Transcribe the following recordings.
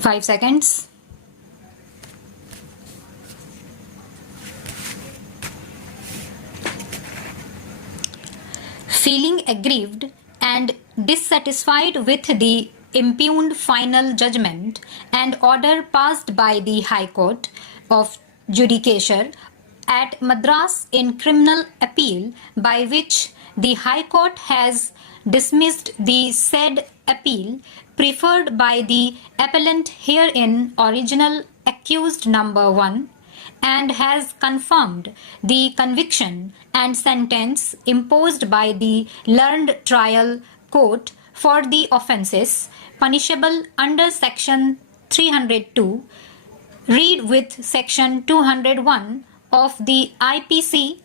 5 seconds. Feeling aggrieved and dissatisfied with the impugned final judgment and order passed by the High Court of Judicature at Madras in criminal appeal, by which the High Court has dismissed the said appeal preferred by the appellant herein original accused number 1, and has confirmed the conviction and sentence imposed by the learned trial court for the offences punishable under section 302, read with section 201 of the IPC,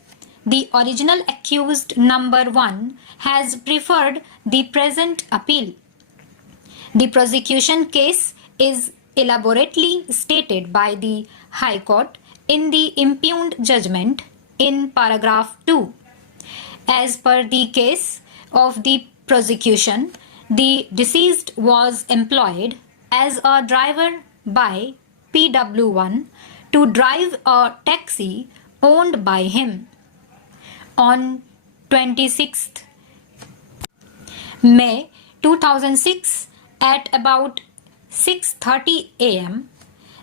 the original accused number 1 has preferred the present appeal. The prosecution case is elaborately stated by the High Court in the impugned judgment in paragraph 2. As per the case of the prosecution, the deceased was employed as a driver by PW1 to drive a taxi owned by him. On 26th May 2006 at about 6:30 am,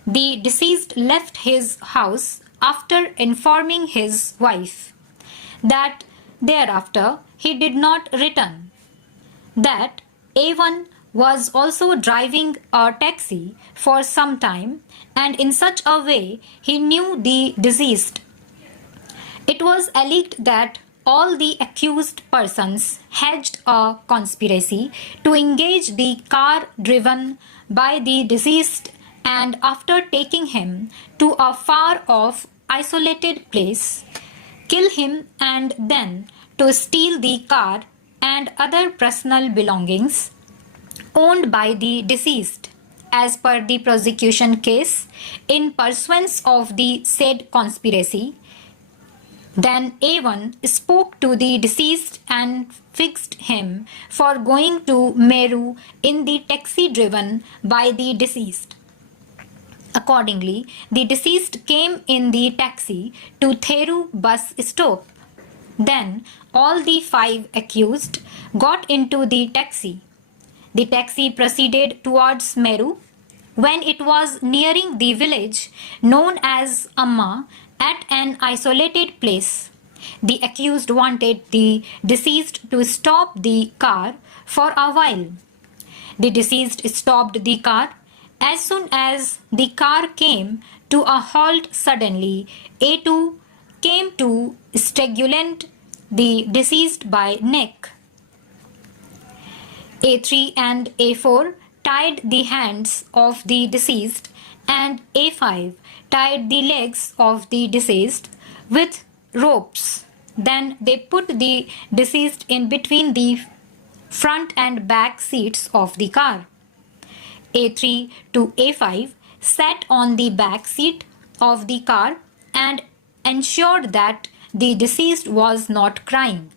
the deceased left his house after informing his wife that thereafter he did not return, that A1 was also driving a taxi for some time, and in such a way he knew the deceased. It was alleged that all the accused persons hatched a conspiracy to engage the car driven by the deceased, and after taking him to a far off isolated place, kill him, and then to steal the car and other personal belongings owned by the deceased. As per the prosecution case, in pursuance of the said conspiracy, then A1 spoke to the deceased and fixed him for going to Meru in the taxi driven by the deceased. Accordingly, the deceased came in the taxi to Theru bus stop. Then all the 5 accused got into the taxi. The taxi proceeded towards Meru. When it was nearing the village known as Amma at an isolated place, the accused wanted the deceased to stop the car for a while. The deceased stopped the car. As soon as the car came to a halt suddenly, A2 came to strangulate the deceased by neck. A3 and A4 tied the hands of the deceased, and A5 tied the legs of the deceased with ropes. Then they put the deceased in between the front and back seats of the car. A3 to A5 sat on the back seat of the car and ensured that the deceased was not crying.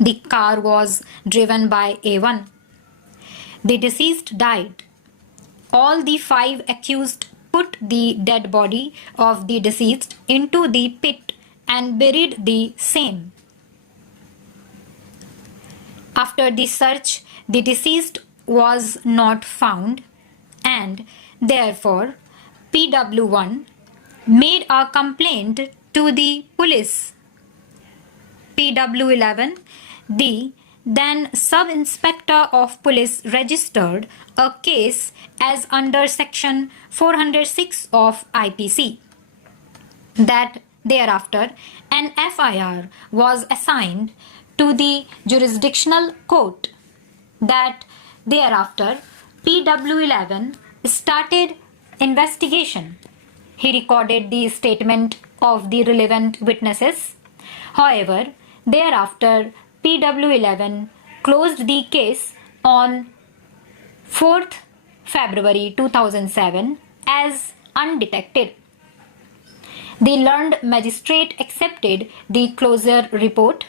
The car was driven by A1. The deceased died. All the 5 accused put the dead body of the deceased into the pit and buried the same. After the search, the deceased was not found, and therefore PW1 made a complaint to the police. PW11, the then Sub-Inspector of Police, registered a case as under section 406 of IPC. That thereafter an FIR was assigned to the jurisdictional court. That thereafter PW11 started investigation. He recorded the statement of the relevant witnesses. However, thereafter PW11 closed the case on 4th February 2007 as undetected. The learned magistrate accepted the closure report.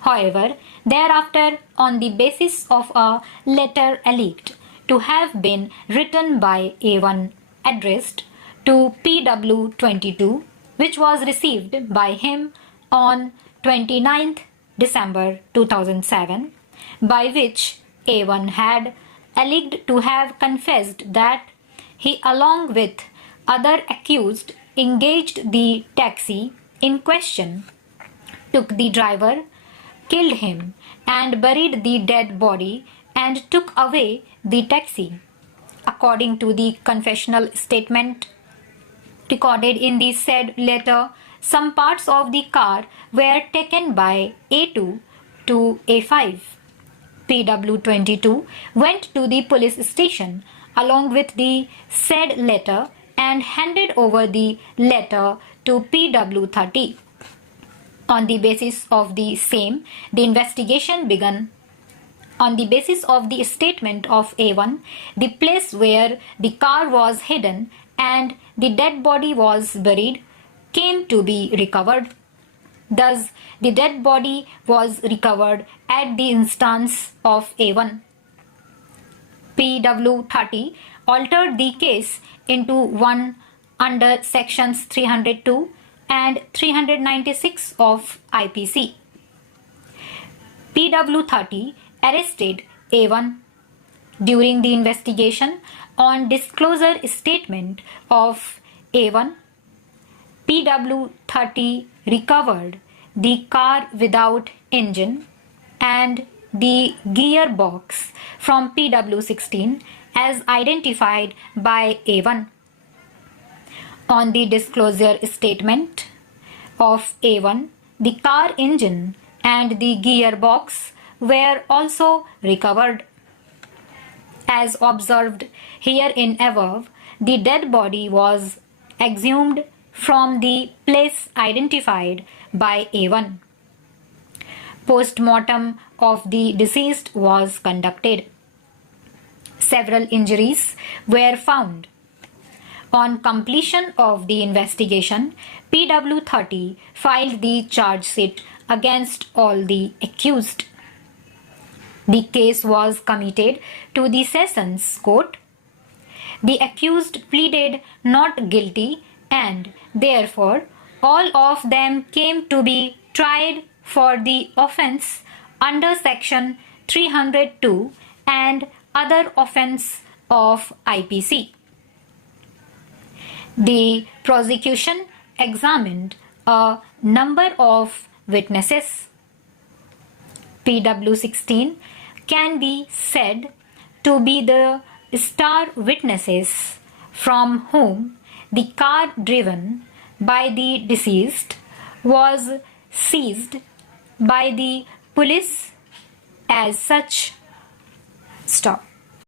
However, thereafter, on the basis of a letter alleged to have been written by A1 addressed to PW22, which was received by him on 29th December 2007, by which A1 had alleged to have confessed that he, along with other accused, engaged the taxi in question, took the driver, killed him, and buried the dead body and took away the taxi. According to the confessional statement recorded in the said letter, some parts of the car were taken by A2 to A5. PW22 went to the police station along with the said letter and handed over the letter to PW30. On the basis of the same, the investigation began. On the basis of the statement of A1, the place where the car was hidden and the dead body was buried came to be recovered. Thus, the dead body was recovered at the instance of A1. PW30 altered the case into one under sections 302 and 396 of IPC. PW30 arrested A1 during the investigation on disclosure statement of A1. PW30 recovered the car without engine and the gearbox from PW16 as identified by A1. On the disclosure statement of A1, the car engine and the gearbox were also recovered. As observed here in above, the dead body was exhumed from the place identified by A1. Post-mortem of the deceased was conducted. Several injuries were found. On completion of the investigation, PW30 filed the charge sheet against all the accused. The case was committed to the Sessions Court. The accused pleaded not guilty and therefore all of them came to be tried for the offence under section 302 and other offence of IPC. The prosecution examined a number of witnesses. PW16 can be said to be the star witnesses from whom the car driven by the deceased was seized by the police as such. Stop.